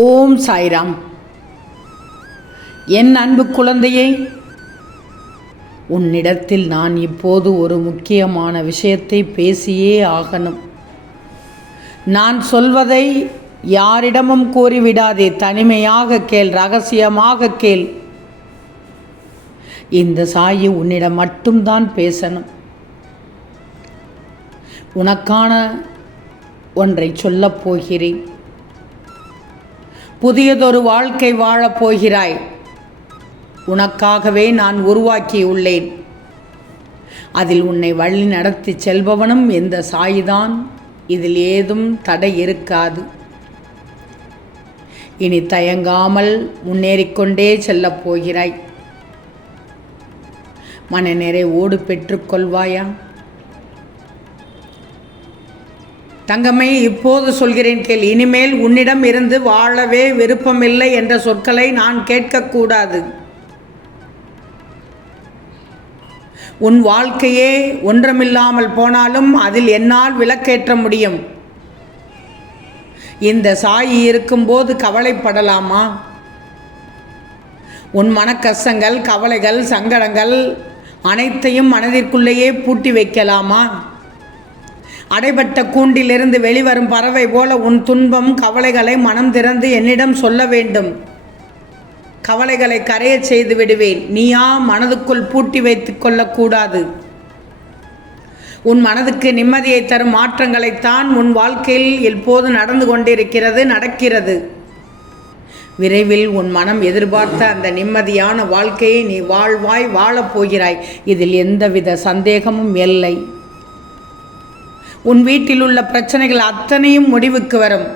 ஓம் சாய்ராம். என் அன்பு குழந்தையே உன்னிடத்தில் நான் இப்போது ஒரு முக்கியமான விஷயத்தை பேசியே ஆகணும். நான் சொல்வதை யாரிடமும் கூறிவிடாதே தனிமையாக கேள் ரகசியமாக கேள். இந்த சாயி உன்னிடம் மட்டும்தான் பேசணும். உனக்கான ஒன்றை சொல்லப் போகிறேன். புதியதொரு வாழ்க்கை வாழப் போகிறாய். உனக்காகவே நான் உருவாக்கியுள்ளேன். அதில் உன்னை வழி நடத்தி செல்பவனும் எந்த சாயிதான். இதில் ஏதும் தடை இருக்காது. இனி தயங்காமல் முன்னேறிக்கொண்டே செல்லப் போகிறாய். மனநிறைவோடு பெற்றுக்கொள்வாயா தங்கமே இப்போது சொல்கிறேன் கேள். இனிமேல் உன்னிடம் இருந்து வாழவே விருப்பமில்லை என்ற சொற்களை நான் கேட்கக்கூடாது. உன் வாழ்க்கையே ஒன்றமில்லாமல் போனாலும் அதில் என்னால் விளக்கேற்ற முடியும். இந்த சாயி இருக்கும்போது கவலைப்படலாமா? உன் மனக்கஷ்டங்கள் கவலைகள் சங்கடங்கள் அனைத்தையும் மனதிற்குள்ளேயே பூட்டி வைக்கலாமா? அடைபட்ட கூண்டிலிருந்து வெளிவரும் பறவை போல உன் துன்பம் கவலைகளை மனம் திறந்து என்னிடம் சொல்ல வேண்டும். கவலைகளை கரையச் செய்து விடுவேன். நீயா மனதுக்குள் பூட்டி வைத்துக் கொள்ளக்கூடாது. உன் மனதுக்கு நிம்மதியை தரும் மாற்றங்களைத்தான் உன் வாழ்க்கையில் எப்போது நடந்து கொண்டிருக்கிறது நடக்கிறது. விரைவில் உன் மனம் எதிர்பார்த்த அந்த நிம்மதியான வாழ்க்கையை நீ வாழ்வாய் வாழப் போகிறாய். இதில் எந்தவித சந்தேகமும் இல்லை. உன் வீட்டில் உள்ள பிரச்சனைகள் அத்தனையும் முடிவுக்கு வரும்.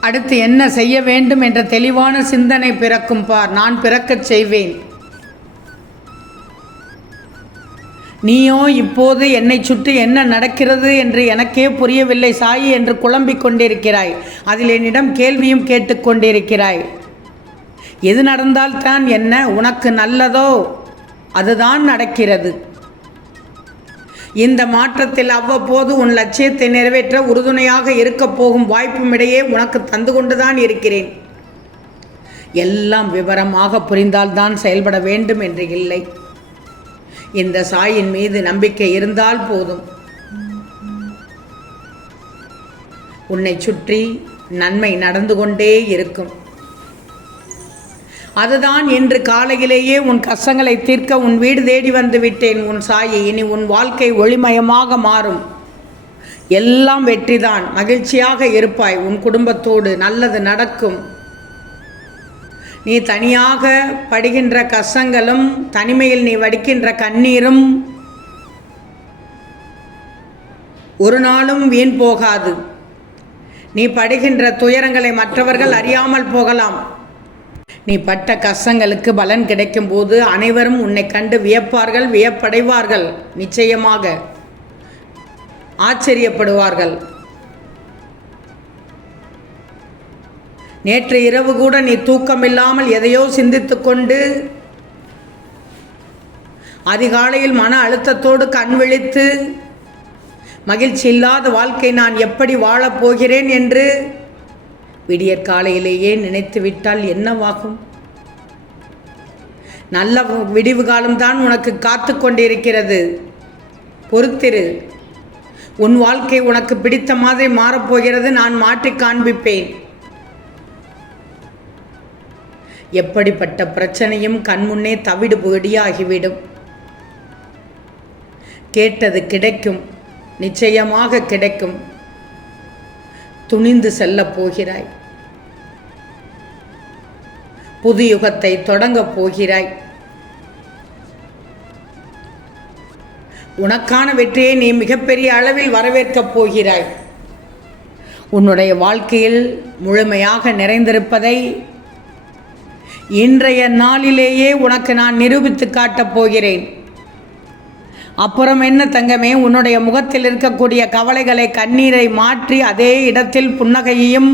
அடுத்து என்ன செய்ய வேண்டும் என்ற தெளிவான சிந்தனை பிறக்கும் பார். நான் பிறக்கச் செய்வேன். நீயோ இப்போது என்னை சுற்றி என்ன நடக்கிறது என்று எனக்கே புரியவில்லை சாயி என்று குழம்பிக் கொண்டிருக்கிறாய். அதில் என்னிடம் கேள்வியும் கேட்டுக்கொண்டிருக்கிறாய் எது நடந்தால்தான் என்ன? உனக்கு நல்லதோ? அதுதான் நடக்கிறது. இந்த மாற்றத்தில் அவ்வப்போது உன் லட்சியத்தை நிறைவேற்ற உறுதுணையாக இருக்கப் போகும் வாய்ப்பும் இடையே உனக்கு தந்து கொண்டுதான் இருக்கிறேன். எல்லாம் விவரமாக புரிந்தால்தான் செயல்பட வேண்டும் என்று இல்லை. இந்த சாயின் மீது நம்பிக்கை இருந்தால் போதும். உன்னை சுற்றி நன்மை நடந்து கொண்டே இருக்கும். அதுதான் இன்று காலையிலேயே உன் கஷ்டங்களை தீர்க்க உன் வீடு தேடி வந்து விட்டேன். உன் சாயி இனி உன் வாழ்க்கை ஒளிமயமாக மாறும். எல்லாம் வெற்றிதான். மகிழ்ச்சியாக இருப்பாய். உன் குடும்பத்தோடு நல்லது நடக்கும். நீ தனியாக படுகின்ற கஷ்டங்களும் தனிமையில் நீ வடிக்கின்ற கண்ணீரும் ஒரு நாளும் வீண் போகாது. நீ படுகின்ற துயரங்களை மற்றவர்கள் அறியாமல் போகலாம். நீ பட்ட கஷ்டங்களுக்கு பலன் கிடைக்கும் போது அனைவரும் உன்னை கண்டு வியப்பார்கள் வியப்படைவார்கள். நிச்சயமாக. ஆச்சரியப்படுவார்கள். நேற்று இரவு கூட நீ தூக்கமில்லாமல் எதையோ சிந்தித்து கொண்டு அதிகாலையில் மன அழுத்தத்தோடு கண் விழித்து மகிழ்ச்சி இல்லாத வாழ்க்கை நான் எப்படி வாழப் போகிறேன் என்று விடியற் காலையிலேயே நினைத்து விட்டால் என்னவாகும்? நல்ல விடிவு காலம்தான் உனக்கு காத்து கொண்டிருக்கிறது. பொறுத்திரு. உன் வாழ்க்கை உனக்கு பிடித்த மாதிரி மாறப்போகிறது நான் மாற்றி காண்பிப்பேன். எப்படிப்பட்ட பிரச்சனையும் கண்முன்னே தவிடு பொடியாகிவிடும். கேட்டது கிடைக்கும். நிச்சயமாக கிடைக்கும். துணிந்து செல்லப் போகிறாய். புது யுகத்தை தொடங்கப் போகிறாய். உனக்கான வெற்றியை நீ மிகப்பெரிய அளவில் வரவேற்கப் போகிறாய். உன்னுடைய வாழ்க்கையில் முழுமையாக நிறைந்திருப்பதை இன்றைய நாளிலேயே உனக்கு நான் நிரூபித்து காட்டப் போகிறேன். அப்புறம் என்ன தங்கமே உன்னுடைய முகத்தில் இருக்கக்கூடிய கவலைகளை கண்ணீரை மாற்றி அதே இடத்தில் புன்னகையையும்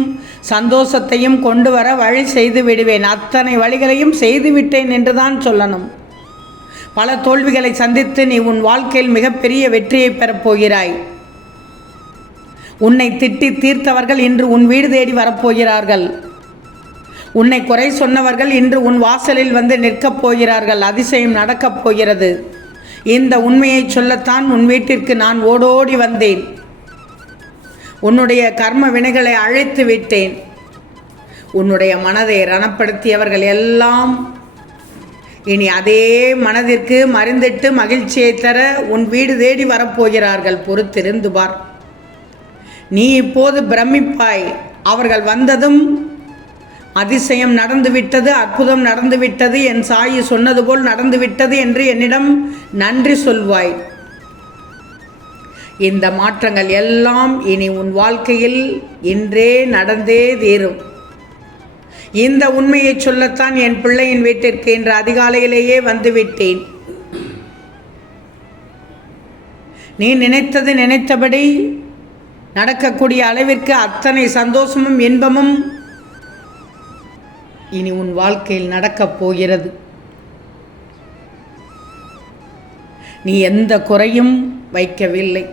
சந்தோஷத்தையும் கொண்டு வர வழி செய்து விடுவேன். அத்தனை வழிகளையும் செய்து விட்டேன் என்று தான் சொல்லணும். பல தோல்விகளை சந்தித்து நீ உன் வாழ்க்கையில் மிகப்பெரிய வெற்றியை பெறப் போகிறாய். உன்னை திட்டி தீர்த்தவர்கள் இன்று உன் வீடு தேடி வரப்போகிறார்கள் உன்னை குறை சொன்னவர்கள் இன்று உன் வாசலில் வந்து நிற்கப் போகிறார்கள். அதிசயம் நடக்கப் போகிறது. இந்த உண்மையை சொல்லத்தான் உன் வீட்டிற்கு நான் ஓடோடி வந்தேன். உன்னுடைய கர்ம வினைகளை அழைத்து விட்டேன். உன்னுடைய மனதை ரணப்படுத்தியவர்கள் எல்லாம் இனி அதே மனதிற்கு மருந்திட்டு மகிழ்ச்சியை தர உன் வீடு தேடி வரப்போகிறார்கள். பொறுத்திருந்து பார். நீ இப்போது பிரமிப்பாய். அவர்கள் வந்ததும் அதிசயம் நடந்துவிட்டது அற்புதம் நடந்துவிட்டது என் சாயி சொன்னது போல் நடந்துவிட்டது என்று என்னிடம் நன்றி சொல்வாய். இந்த மாற்றங்கள் எல்லாம் இனி உன் வாழ்க்கையில் இன்றே நடந்தே தீரும். இந்த உண்மையை சொல்லத்தான் என் பிள்ளையின் வீட்டிற்கு இன்று அதிகாலையிலேயே வந்துவிட்டேன். நீ நினைத்தது நினைத்தபடி நடக்கக்கூடிய அளவிற்கு அத்தனை சந்தோஷமும் இன்பமும் இனி உன் வாழ்க்கையில் நடக்கப் போகிறது. நீ எந்த குறையும் வைக்கவில்லை.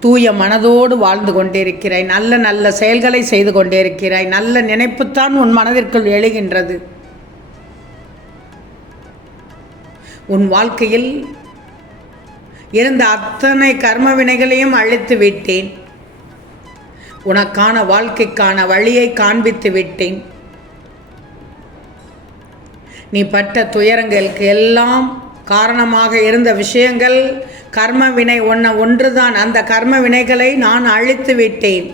தூய மனதோடு வாழ்ந்து கொண்டிருக்கிறாய். நல்ல நல்ல செயல்களை செய்து கொண்டிருக்கிறாய். நல்ல நினைப்புத்தான் உன் மனதிற்குள் எழுகின்றது. உன் வாழ்க்கையில் இருந்த அத்தனை கர்ம வினைகளையும் அழித்து விட்டேன். உனக்கான வாழ்க்கைக்கான வழியை காண்பித்து விட்டேன். நீ பட்ட துயரங்களுக்கு எல்லாம் காரணமாக இருந்த விஷயங்கள் கர்ம வினை ஒன்ன ஒன்றுதான். அந்த கர்ம வினைகளை நான் அழித்து விட்டேன்.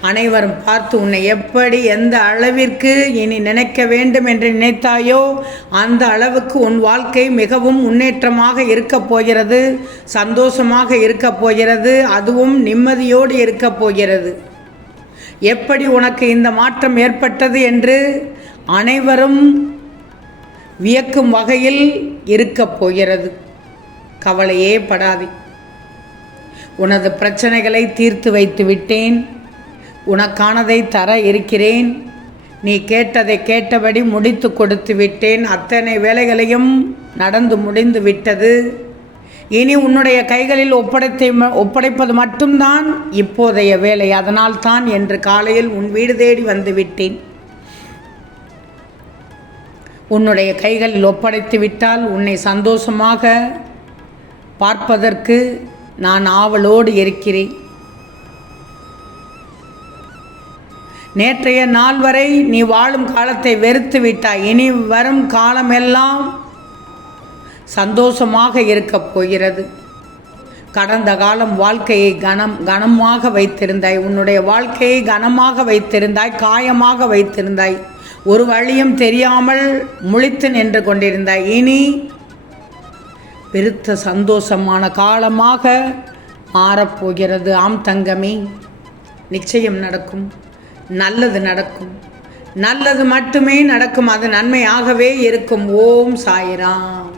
அனைவரும் பார்த்து உன்னை எப்படி எந்த அளவிற்கு இனி நினைக்க வேண்டும் என்று நினைத்தாயோ அந்த அளவுக்கு உன் வாழ்க்கை மிகவும் முன்னேற்றமாக இருக்கப் போகிறது சந்தோஷமாக இருக்கப் போகிறது அதுவும் நிம்மதியோடு இருக்கப் போகிறது. எப்படி உனக்கு இந்த மாற்றம் ஏற்பட்டது என்று அனைவரும் வியக்கும் வகையில் இருக்கப் போகிறது. கவலையே படாதே. உனது பிரச்சனைகளை தீர்த்து வைத்து விட்டேன். உனக்கானதை தர இருக்கிறேன். நீ கேட்டதை கேட்டபடி முடித்து கொடுத்து விட்டேன். அத்தனை வேலைகளையும் நடந்து முடிந்து விட்டது. இனி உன்னுடைய கைகளில் ஒப்படைத்தை ஒப்படைப்பது மட்டும்தான் இப்போதைய வேலை. அதனால் தான் என்று காலையில் உன் வீடு தேடி வந்து விட்டேன் உன்னுடைய கைகளில் ஒப்படைத்து விட்டால் உன்னை சந்தோஷமாக பார்ப்பதற்கு நான் ஆவலோடு இருக்கிறேன். நேற்றைய நாள் வரை நீ வாழும் காலத்தை வெறுத்து விட்டாய். இனி வரும் காலமெல்லாம் சந்தோஷமாக இருக்கப் போகிறது. கடந்த காலம் வாழ்க்கையை கனம் கனமாக வைத்திருந்தாய். உன்னுடைய வாழ்க்கையை கனமாக வைத்திருந்தாய் காயமாக வைத்திருந்தாய். ஒரு வழியும் தெரியாமல் முழித்து நின்று கொண்டிருந்தாய். இனி பெருத்த சந்தோஷமான காலமாக மாறப்போகிறது. ஆம் தங்கமே நிச்சயம் நடக்கும். நல்லது நடக்கும். நல்லது மட்டுமே நடக்கும். அது நன்மையாகவே இருக்கும். ஓம் சாயிராம்.